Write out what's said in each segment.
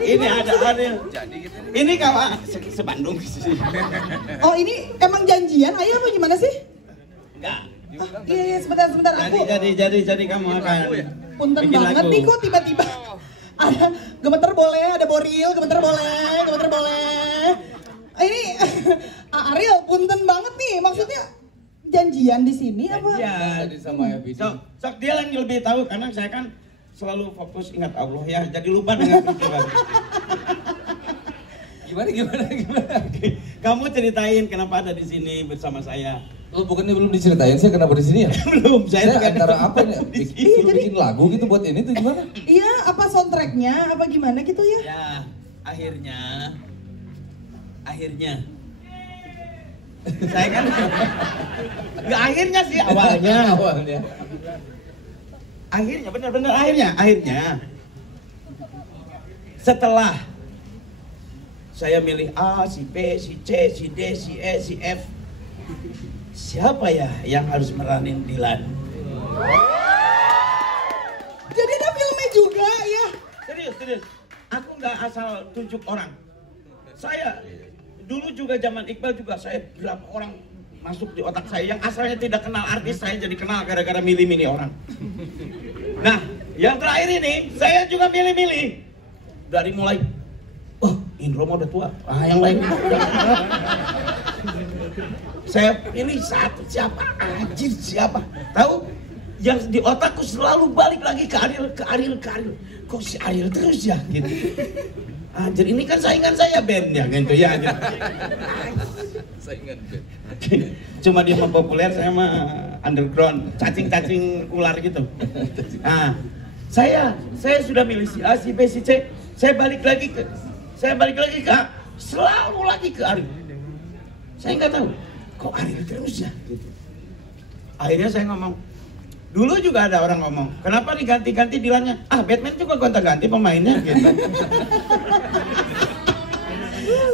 Ini ada Ariel. Ini kawan sebandung. Oh ini emang janjian ayah apa gimana sih? Enggak. Iya sebentar aku. Jadi kamu akan Punten bikin banget lagu. nih kok tiba-tiba ada gemeter boleh, ada boril, gemeter boleh. Ini Ariel punten banget nih, maksudnya janjian di sini apa? Jadi sama ya sok dia yang lebih tahu karena saya kan selalu fokus ingat Allah ya, jadi lupa dengan pikiran. Gimana? Kamu ceritain kenapa ada di sini bersama saya. Lo bukannya belum diceritain saya kenapa di sini ya? Belum, saya antara apa nih? Bikin lagu gitu buat ini tuh gimana? Iya, apa soundtracknya, apa gimana gitu ya? Ya, akhirnya saya kan nggak akhirnya sih awalnya bener-bener akhirnya setelah saya milih A, si B, si C, si D, si E, si F, siapa ya yang harus meranin Dilan? Jadi ada filmnya juga ya? Serius. Aku nggak asal tunjuk orang. Saya dulu juga zaman Iqbal juga saya berapa orang masuk di otak saya yang asalnya tidak kenal artis saya jadi kenal gara-gara milih-milih orang. Nah, yang terakhir ini saya juga milih-milih dari mulai Indro mah udah tua, yang lain saya pilih satu siapa? Tahu? Yang di otakku selalu balik lagi ke Ariel. Kok si Ariel terus ya gitu. Anjir ini kan saingan saya bandnya gitu ya. Saingan band. Cuma dia mah populer, saya mah underground, cacing ular gitu. Nah, saya sudah milih si A, si B, si C. Saya balik lagi ke A, selalu lagi ke Ariel. Saya nggak tahu kok Ariel terus ya gitu. Akhirnya saya ngomong, dulu juga ada orang ngomong, kenapa diganti-ganti Dilannya? Batman juga gonta-ganti pemainnya gitu.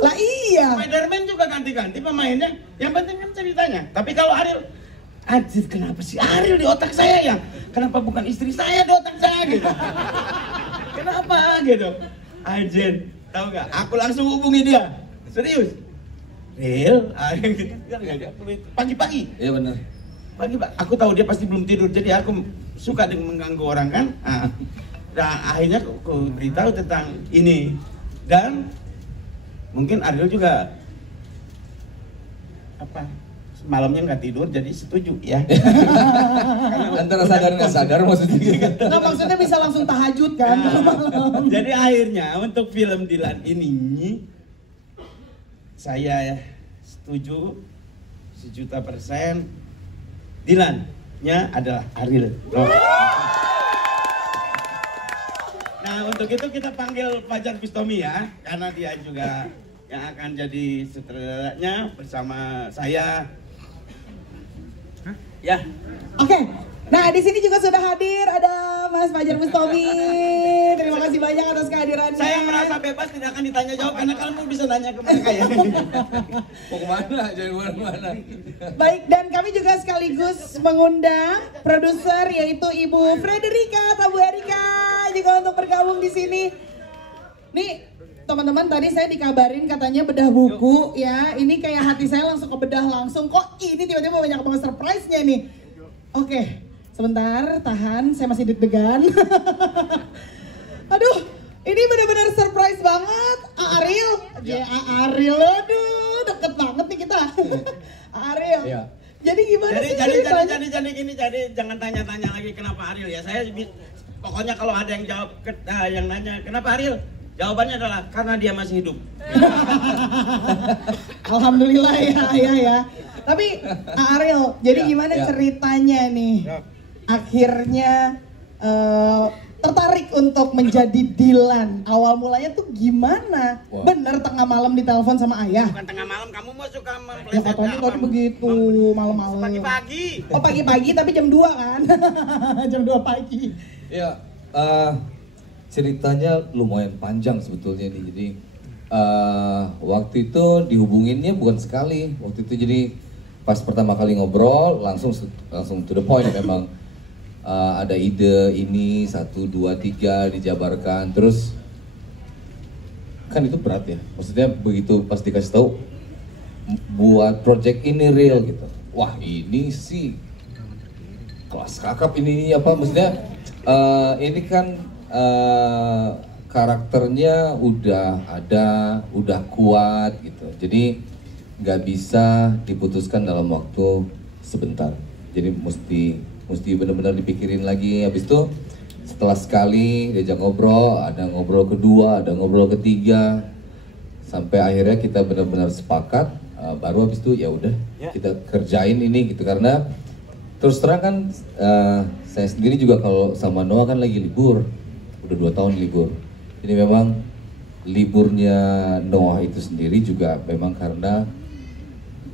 Lah iya. Spiderman juga ganti-ganti pemainnya, yang penting kan ceritanya. Tapi kalau Ariel, anjir kenapa sih Ariel di otak saya ya? Kenapa bukan istri saya di otak saya gitu? Kenapa gitu? Anjir, tahu nggak? Aku langsung hubungi dia, serius. Real, pagi-pagi. Iya benar. Pagi, aku tahu dia pasti belum tidur, jadi aku suka dengan mengganggu orang kan. Nah, akhirnya aku beritahu tentang ini dan mungkin Ariel juga malamnya nggak tidur, jadi setuju ya. Antara sadar nggak sadar maksudnya. Nah maksudnya bisa langsung tahajud kan kalau malam. Jadi akhirnya untuk film Dilan ini saya setuju 1.000.000% Dilannya adalah Ariel. Nah untuk itu kita panggil Fajar Bustami ya, karena dia juga yang akan jadi sutradaranya bersama saya. Ya. Oke. Nah di sini juga sudah hadir ada Mas Fajar Bustami. Terima kasih banyak atas kehadirannya. Saya merasa bebas tidak akan ditanya jawab karena kamu bisa nanya ke mereka ya. Mau kemana? Jadi mana? Baik, dan kami juga sekaligus mengundang produser yaitu Ibu Frederica Tabuarika juga untuk bergabung di sini. Nih teman-teman, tadi saya dikabarin katanya bedah buku ya. Ini kayak hati saya langsung ke bedah langsung. Kok ini tiba-tiba banyak banget surprise-nya nih. Oke, sebentar, tahan, saya masih deg-degan. Aduh, ini benar-benar surprise banget. Ariel, Ariel, aduh, deket banget nih kita. Ariel. Iya. Jadi gimana sih ceritanya? Jadi jangan tanya-tanya lagi kenapa Ariel ya. Saya pokoknya kalau ada yang jawab yang nanya kenapa Ariel, jawabannya adalah karena dia masih hidup. Alhamdulillah ya. Tapi Ariel, jadi gimana ceritanya nih? Akhirnya tertarik untuk menjadi Dilan. Awal mulanya tuh gimana? Wow. Bener tengah malam ditelepon sama ayah? Bukan tengah malam, kamu mau suka Ya katanya tadi begitu, malam-malam. Pagi-pagi. Oh pagi-pagi tapi jam 2 kan? Jam 2 pagi. Ya, ceritanya lumayan panjang sebetulnya nih. Jadi waktu itu dihubunginnya bukan sekali. Waktu itu jadi pas pertama kali ngobrol langsung to the point memang. Ada ide ini 1, 2, 3 dijabarkan, terus kan itu berat ya. Maksudnya begitu pas dikasih tahu buat project ini real gitu. Wah ini sih kelas kakap ini apa maksudnya ini kan karakternya udah ada, udah kuat gitu. Jadi nggak bisa diputuskan dalam waktu sebentar. Jadi mesti benar-benar dipikirin lagi. Habis itu setelah sekali diajak ngobrol, ada ngobrol kedua, ada ngobrol ketiga, sampai akhirnya kita benar-benar sepakat. Baru habis itu ya udah kita kerjain ini gitu. Karena terus terang kan saya sendiri juga kalau sama Noah kan lagi libur, udah 2 tahun libur. Jadi memang liburnya Noah itu sendiri juga memang karena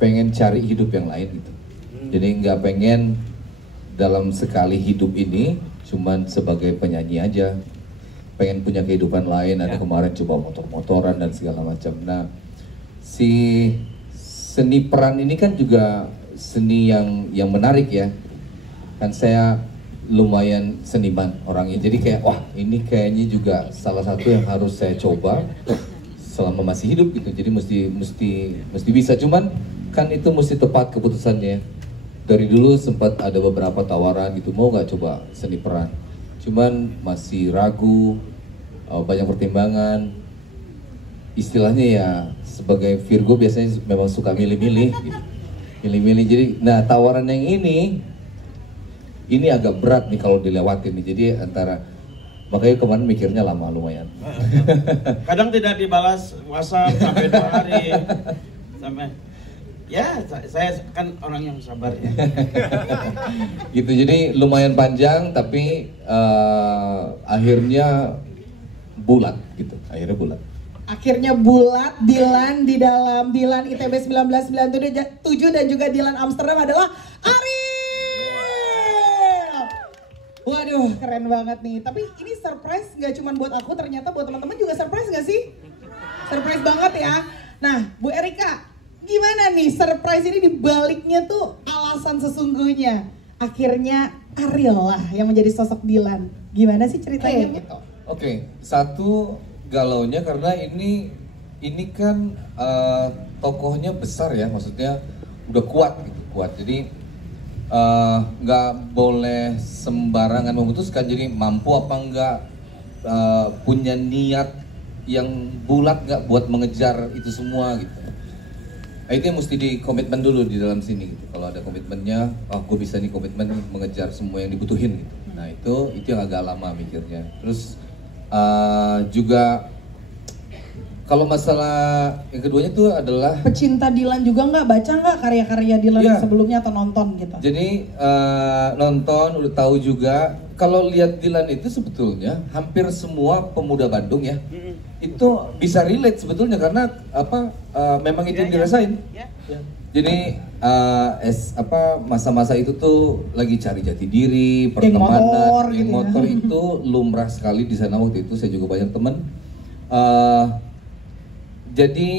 pengen cari hidup yang lain gitu. Jadi nggak pengen dalam sekali hidup ini cuman sebagai penyanyi aja, pengen punya kehidupan lain. Ada kemarin coba motor-motoran dan segala macam. Nah, si seni peran ini kan juga seni yang menarik ya. Kan saya lumayan seniman orangnya, jadi kayak wah ini kayaknya juga salah satu yang harus saya coba selama masih hidup gitu. Jadi mesti bisa, cuman kan itu mesti tepat keputusannya. Dari dulu sempat ada beberapa tawaran gitu, mau nggak coba seni peran, cuman masih ragu, banyak pertimbangan. Istilahnya ya sebagai Virgo biasanya memang suka milih-milih gitu. Milih-milih. Jadi nah tawaran yang ini agak berat nih kalau dilewatin nih. Jadi makanya kemarin mikirnya lama lumayan. Kadang tidak dibalas WhatsApp sampai 2 hari. Sampai ya saya kan orang yang sabar ya. Gitu, jadi lumayan panjang tapi akhirnya bulat gitu. Akhirnya bulat. Dilan di dalam Dilan ITB 1997 dan juga Dilan Amsterdam adalah Ariel. Waduh, keren banget nih. Tapi ini surprise nggak cuma buat aku, ternyata buat teman-teman juga surprise nggak sih? Surprise banget ya. Nah, Bu Erika, gimana nih surprise ini dibaliknya tuh alasan sesungguhnya? Akhirnya Ariel lah yang menjadi sosok Dilan. Gimana sih ceritanya gitu? Oke, satu galaunya karena ini kan tokohnya besar ya, maksudnya udah kuat gitu, kuat. Jadi nggak boleh sembarangan memutuskan. Jadi mampu apa enggak, punya niat yang bulat nggak buat mengejar itu semua gitu. Itu yang mesti dikomitmen dulu di dalam sini gitu. Kalau ada komitmennya, aku bisa nih komitmen mengejar semua yang dibutuhin gitu. Nah itu yang agak lama mikirnya. Terus juga kalau masalah yang keduanya itu adalah pecinta Dilan juga nggak, baca nggak karya-karya Dilan sebelumnya atau nonton gitu? Jadi nonton, udah tahu juga. Kalau lihat Dilan itu sebetulnya hampir semua pemuda Bandung ya itu bisa relate sebetulnya karena memang itu yang dirasain. Jadi masa-masa itu tuh lagi cari jati diri, pertemanan, geng motor itu lumrah sekali di sana waktu itu. Saya juga banyak teman. Jadi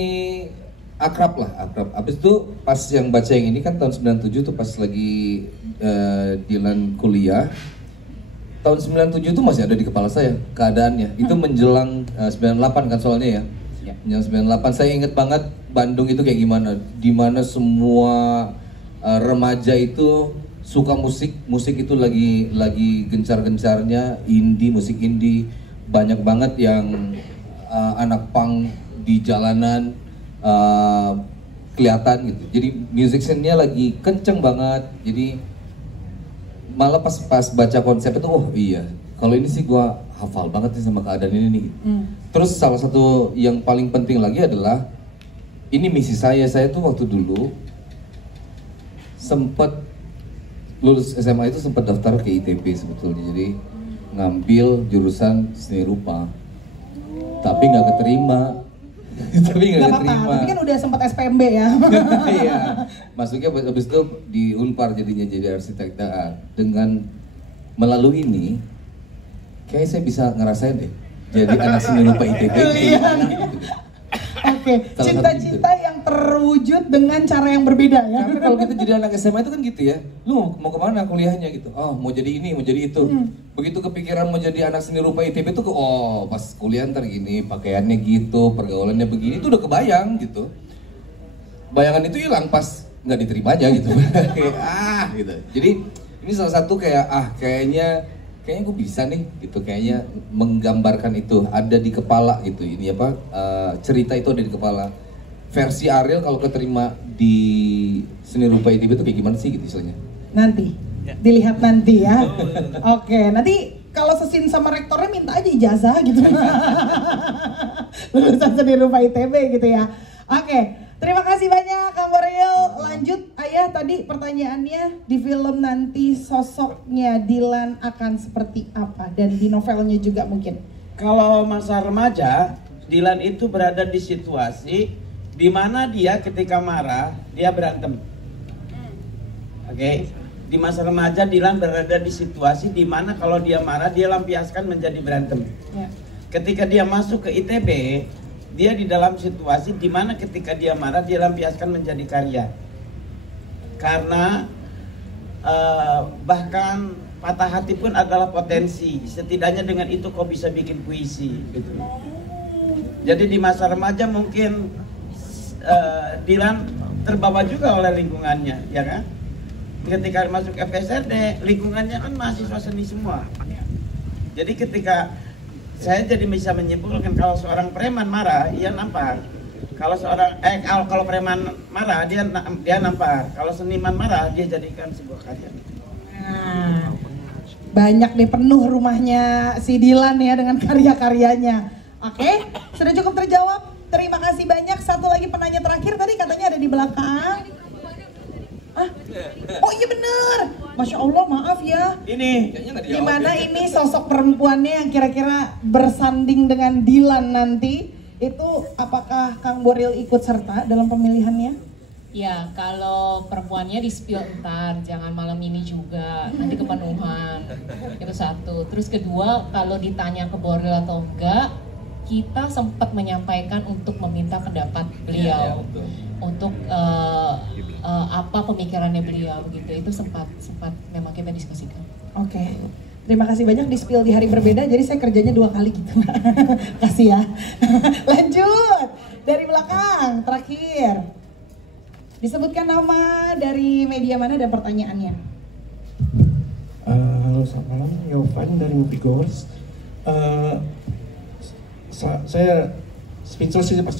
akrab. Abis itu pas yang baca yang ini kan tahun 97 tuh pas lagi Dilan kuliah. Tahun 97 tuh masih ada di kepala saya keadaannya. Itu menjelang 98 kan soalnya ya. Menjelang 98 saya inget banget Bandung itu kayak gimana. Dimana semua remaja itu suka musik itu lagi gencar-gencarnya musik indie. Banyak banget yang anak punk di jalanan kelihatan gitu. Jadi music scene-nya lagi kenceng banget. Jadi malah pas baca konsep itu, oh iya, kalau ini sih gua hafal banget nih sama keadaan ini nih. Terus salah satu yang paling penting lagi adalah ini misi saya tuh waktu dulu sempat lulus SMA itu sempat daftar ke ITB sebetulnya. Jadi ngambil jurusan seni rupa, tapi nggak keterima. Tapi nggak keterima. Tapi kan udah sempat SPMB ya. Iya, masuknya habis itu di Unpar jadinya jadi arsitek. Dengan melalui ini, kayak saya bisa ngerasain deh jadi anak seni rupa ITB. Oke, cita-cita yang terwujud dengan cara yang berbeda ya. Karena kalau kita jadi anak SMA itu kan gitu ya, lu mau kemana kuliahnya gitu, oh mau jadi ini, mau jadi itu. Begitu kepikiran mau jadi anak seni rupa ITB itu, oh pas kuliah ntar gini, pakaiannya gitu, pergaulannya begini, itu udah kebayang gitu. Bayangan itu hilang pas nggak diterimanya gitu. Kayak gitu. Jadi ini salah satu kayak kayaknya gue bisa nih gitu, kayaknya menggambarkan itu ada di kepala gitu. Ini apa cerita itu ada di kepala. Versi Ariel kalau keterima di seni rupa ITB itu kayak gimana sih gitu istilahnya? Nanti dilihat nanti ya. Oke, nanti kalau sesin sama rektornya minta aja ijazah gitu. Lulusan seni rupa ITB gitu ya. Oke, terima kasih banyak Kang Boril. Lanjut Ayah, tadi pertanyaannya di film nanti sosoknya Dilan akan seperti apa, dan di novelnya juga mungkin. Kalau masa remaja, Dilan itu berada di situasi di mana dia ketika marah dia berantem. Oke. Di masa remaja Dilan berada di situasi di mana kalau dia marah dia lampiaskan menjadi berantem. Ya. Ketika dia masuk ke ITB, dia di dalam situasi di mana ketika dia marah dia lampiaskan menjadi karya. Karena bahkan patah hati pun adalah potensi. Setidaknya dengan itu kau bisa bikin puisi gitu. Jadi di masa remaja mungkin Dilan terbawa juga oleh lingkungannya, ya kan? Ketika masuk FSRD, lingkungannya kan mahasiswa seni semua. Jadi ketika saya jadi bisa menyimpulkan kalau seorang preman marah, ia nampar. Kalau kalau preman marah, dia nampar. Kalau seniman marah, dia jadikan sebuah karya. Nah, banyak deh, penuh rumahnya si Dilan ya dengan karya-karyanya. Oke, sudah cukup terjawab. Terima kasih banyak. Satu lagi penanya terakhir tadi katanya ada di belakang. Oh iya bener. Masya Allah, maaf ya. Ini gimana ini sosok perempuannya yang kira-kira bersanding dengan Dilan nanti? Itu apakah Kang Boril ikut serta dalam pemilihannya? Ya, kalau perempuannya di-spill ntar, jangan malam ini juga, nanti kepenuhan. Itu satu. Terus kedua, kalau ditanya ke Boril atau enggak, kita sempat menyampaikan untuk meminta pendapat beliau, untuk apa pemikirannya beliau gitu. Itu sempat memang kita diskusikan. Oke. Terima kasih banyak, di spill di hari berbeda, jadi saya kerjanya 2 kali gitu. Kasih ya. Lanjut dari belakang terakhir. Disebutkan nama, dari media mana, dan pertanyaannya. Halo, selamat malam, Yovan dari Movie Goers. Saya speechless aja pasti.